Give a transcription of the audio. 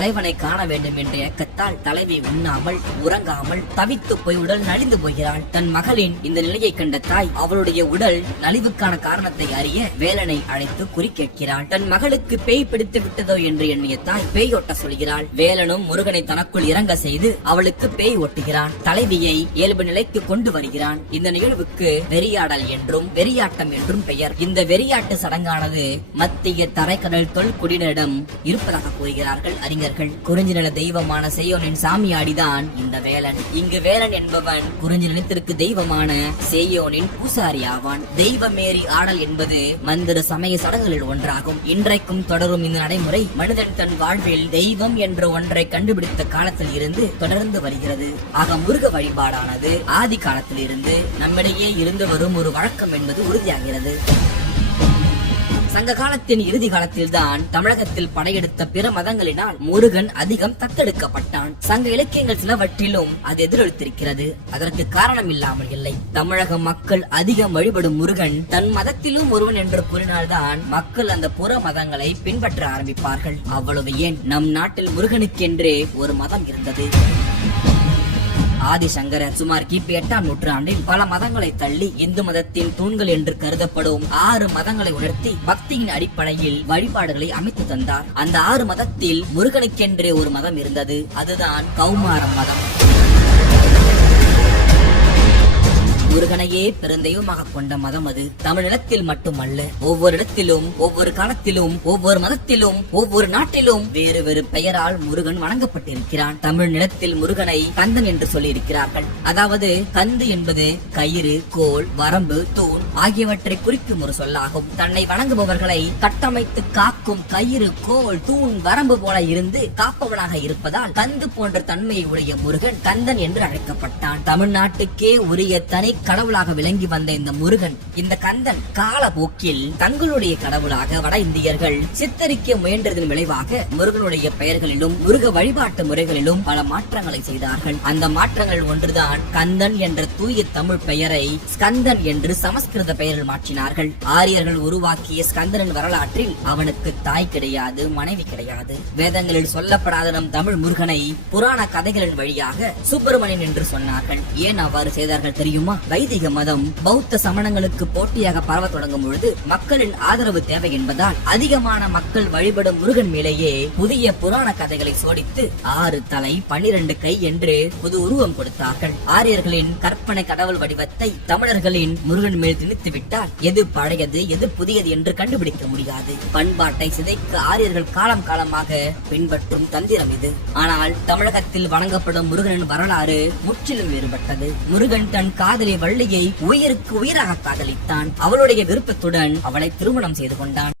தலைவனை காண வேண்டும் என்ற ஏக்கத்தால் தலைவி உண்ணாமல் உறங்காமல் தவித்து போய் உடல் நலிந்து போகிறாள். தன் மகளின் இந்த நிலையை கண்ட தாய் அவளுடைய உடல் நலிவுக்கான காரணத்தை அறிய வேலனை அழைத்து குறி கேட்கிறாள் தன் மகளுக்கு பேய் பிடித்து விட்டதோ என்று எண்ணிய தாய் பேய் ஒட்ட சொல்கிறாள். வேலனும் முருகனை தனக்குள் இறங்க செய்து அவளுக்கு பேய் ஒட்டுகிறான். தலைவியை இயல்பு நிலைக்கு கொண்டு வருகிறான். இந்த நிகழ்வுக்கு வெறியாடல் என்றும் வெறியாட்டம் என்றும் பெயர். இந்த வெறியாட்டு சடங்கானது மத்திய தரைக்கடல் தொல்குடியினரிடம் இருப்பதாக கூறுகிறார்கள் அறிஞர் குறிஞ்சி நில தெய்வமான செய்யோனின் சாமியாடிதான் இந்த வேலன். இங்கு வேலன் என்பவன் குறிஞ்சி நிலத்திற்கு தெய்வமான செய்யோனின் பூசாரி ஆவான். தெய்வமேரி ஆடல் என்பது மந்திர சமய சடங்குகளில் ஒன்றாகும். இன்றைக்கும் தொடரும் இந்த நடைமுறை மனிதன் தன் வாழ்வில் தெய்வம் என்ற ஒன்றை கண்டுபிடித்த காலத்தில் இருந்து தொடர்ந்து வருகிறது. ஆக முருக வழிபாடானது ஆதி காலத்தில் இருந்து நம்மிடையே இருந்து வரும் ஒரு வழக்கம் என்பது உறுதியாகிறது. சங்க காலத்தின் இறுதி காலத்தில்தான் தமிழகத்தில் படையெடுத்த பிற மதங்களினால் முருகன் அதிகம் தத்தெடுக்கப்பட்டான். சங்க இலக்கியங்கள் சிலவற்றிலும் அது எதிரொலித்திருக்கிறது. அதற்கு காரணம் இல்லாமல் இல்லை. தமிழக மக்கள் அதிகம் வழிபடும் முருகன் தன் மதத்திலும் ஒருவன் என்று கூறினால்தான் மக்கள் அந்த புற மதங்களை பின்பற்ற ஆரம்பிப்பார்கள். அவ்வளவு ஏன்? நம் நாட்டில் முருகனுக்கென்றே ஒரு மதம் இருந்தது. ஆதிசங்கரர் சுமார் கிபி எட்டாம் நூற்றாண்டில் பல மதங்களை தள்ளி இந்து மதத்தின் தூண்கள் என்று கருதப்படும் ஆறு மதங்களை உணர்த்தி பக்தியின் அடிப்படையில் வழிபாடுகளை அமைத்து தந்தார். அந்த ஆறு மதத்தில் முருகனுக்கென்றே ஒரு மதம் இருந்தது. அதுதான் கௌமாரம் மதம். முருகனையே பெருந்தெய்வமாக கொண்ட மதம் அது. தமிழினத்தில் மட்டுமல்ல ஒவ்வொரு இடத்திலும் ஒவ்வொரு காலத்திலும் ஒவ்வொரு மதத்திலும் ஒவ்வொரு நாட்டிலும் வேறு வேறு பெயரால் முருகன் வணங்கப்பட்டிருக்கிறான். தமிழ் நிலத்தில் முருகனை கந்தன் என்று சொல்லியிருக்கிறார்கள். அதாவது கந்து என்பது கயிறு கோல் வரம்பு தூண் ஆகியவற்றை குறிக்கும் ஒரு சொல்லாகும். தன்னை வணங்குபவர்களை கட்டமைத்து காக்கும் கயிறு கோல் தூண் வரம்பு போல இருந்து காப்பவனாக இருப்பதால் கந்து போன்ற தன்மையை உடைய முருகன் கந்தன் என்று அழைக்கப்பட்டான். தமிழ்நாட்டுக்கே உரிய தனி கடவுளாக விளங்கி வந்த இந்த முருகன் இந்த கந்தன் காலப்போக்கில் தங்களுடைய கடவுளாக வட இந்தியர்கள் சித்தரிக்க முயன்றதன் விளைவாக முருகனுடைய பெயர்களிலும் முருக வழிபாட்டு முறைகளிலும் பல மாற்றங்களை செய்தார்கள். அந்த மாற்றங்கள் ஒன்றுதான் கந்தன் என்ற தூய தமிழ் பெயரை ஸ்கந்தன் என்று சமஸ்கிருத பெயரில் மாற்றினார்கள். ஆரியர்கள் உருவாக்கிய ஸ்கந்தனின் வரலாற்றில் அவனுக்கு தாய் கிடையாது மனைவி கிடையாது. வேதங்களில் சொல்லப்படாத நம் தமிழ் முருகனை புராண கதைகளின் வழியாக சுப்பிரமணியன் என்று சொன்னார்கள். ஏன் அவ்வாறு செய்தார்கள் தெரியுமா? வைதிக மதம் பௌத்த சமணங்களுக்கு போட்டியாக பரவ தொடங்கும் பொழுது மக்களின் ஆதரவு தேவை என்பதால் அதிகமான மக்கள் வழிபடும் முருகன் மேலேயே புதிய புராண கதைகளை சோடித்து ஆறு தலை பன்னிரண்டு கை என்று புது உருவம் கொடுத்தார்கள். ஆரியர்களின் கற்பனை கடவுள் வடிவத்தை தமிழர்களின் முருகன் மேல் திணித்து விட்டால் எது பழையது எது புதியது என்று கண்டுபிடிக்க முடியாது. பண்பாட்டை சிதைக்க ஆரியர்கள் காலம் காலமாக பின்பற்றும் தந்திரம் இது. ஆனால் தமிழகத்தில் வணங்கப்படும் முருகனின் வரலாறு முற்றிலும் வேறுபட்டது. முருகன் தன் காதலி வள்ளியை உயிருக்கு உயிராக காதலித்தான். அவளுடைய விருப்பத்துடன் அவளை திருமணம் செய்து கொண்டான்.